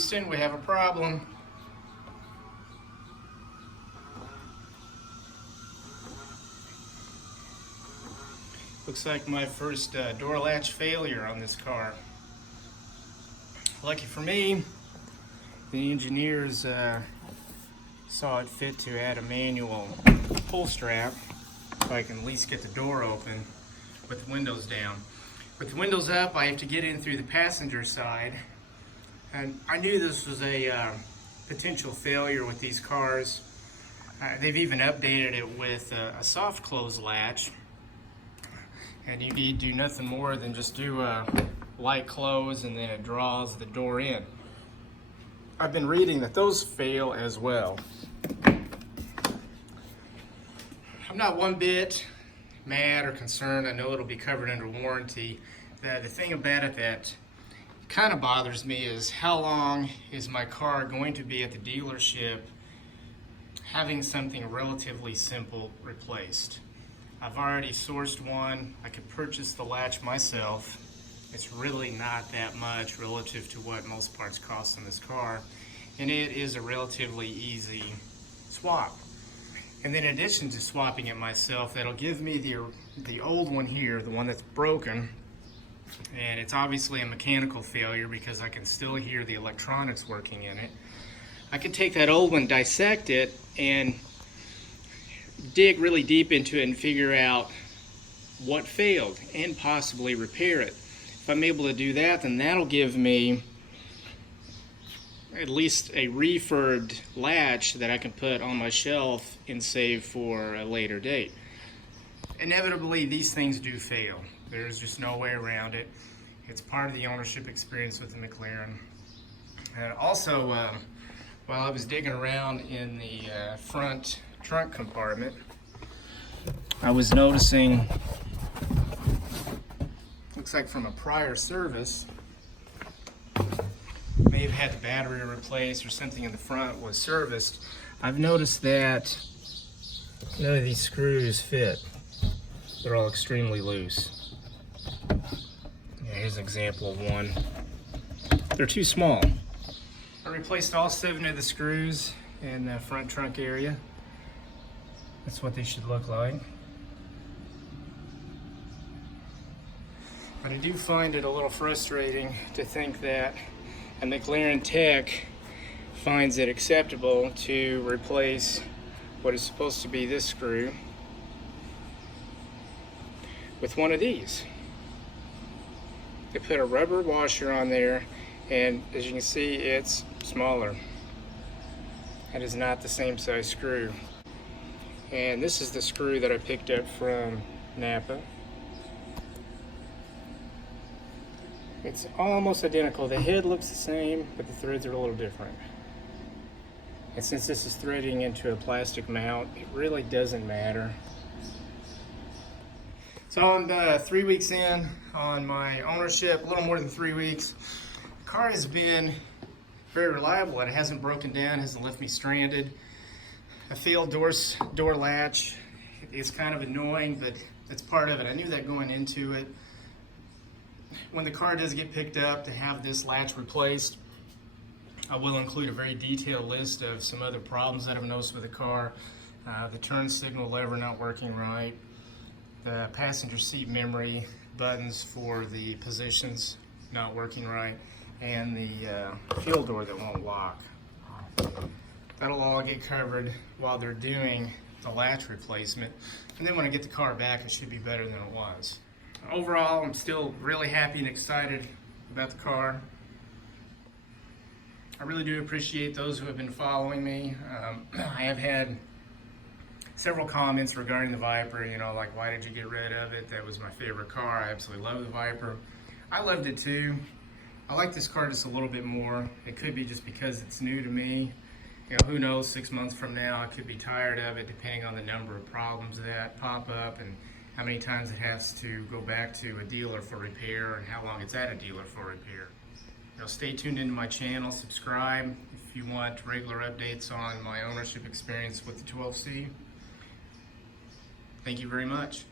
Houston, we have a problem. Looks like my first door latch failure on this car. Lucky for me, the engineers saw it fit to add a manual pull strap so I can at least get the door open with the windows down. With the windows up, I have to get in through the passenger side. And I knew this was a potential failure with these cars. They've even updated it with a soft close latch. And you need to do nothing more than just do a light close and then it draws the door in. I've been reading that those fail as well. I'm not one bit mad or concerned. I know it'll be covered under warranty. The thing about it that kind of bothers me is how long is my car going to be at the dealership having something relatively simple replaced. I've already sourced one. I could purchase the latch myself. It's really not that much relative to what most parts cost in this car, and it is a relatively easy swap. And then in addition to swapping it myself, that'll give me the old one here, the one that's broken, and it's obviously a mechanical failure because I can still hear the electronics working in it. I could take that old one, dissect it, and dig really deep into it and figure out what failed and possibly repair it. If I'm able to do that, then that'll give me at least a refurbed latch that I can put on my shelf and save for a later date. Inevitably, these things do fail. There's just no way around it. It's part of the ownership experience with the McLaren. Also, while I was digging around in the front trunk compartment, I was noticing, looks like from a prior service, may have had the battery replaced or something in the front was serviced. I've noticed that none of these screws fit. They're all extremely loose. Yeah, here's an example of one. They're too small. I replaced all 7 of the screws in the front trunk area. That's what they should look like. But I do find it a little frustrating to think that a McLaren tech finds it acceptable to replace what is supposed to be this screw with one of these. They put a rubber washer on there, and as you can see, it's smaller. That is not the same size screw. And this is the screw that I picked up from Napa. It's almost identical. The head looks the same, but the threads are a little different. And since this is threading into a plastic mount, it really doesn't matter. So I'm 3 weeks in on my ownership, a little more than 3 weeks. The car has been very reliable. It hasn't broken down, hasn't left me stranded. A failed door latch is kind of annoying, but it's part of it. I knew that going into it. When the car does get picked up to have this latch replaced, I will include a very detailed list of some other problems that I've noticed with the car. The turn signal lever not working right, the passenger seat memory buttons for the positions not working right, and the fuel door that won't lock. That'll all get covered while they're doing the latch replacement. And then when I get the car back, it should be better than it was. Overall, I'm still really happy and excited about the car. I really do appreciate those who have been following me. I have had several comments regarding the Viper, you know, like, why did you get rid of it? That was my favorite car. I absolutely love the Viper. I loved it too. I like this car just a little bit more. It could be just because it's new to me. You know, who knows, 6 months from now I could be tired of it, depending on the number of problems that pop up and how many times it has to go back to a dealer for repair and how long it's at a dealer for repair. You know, stay tuned into my channel, subscribe if you want regular updates on my ownership experience with the 12C. Thank you very much.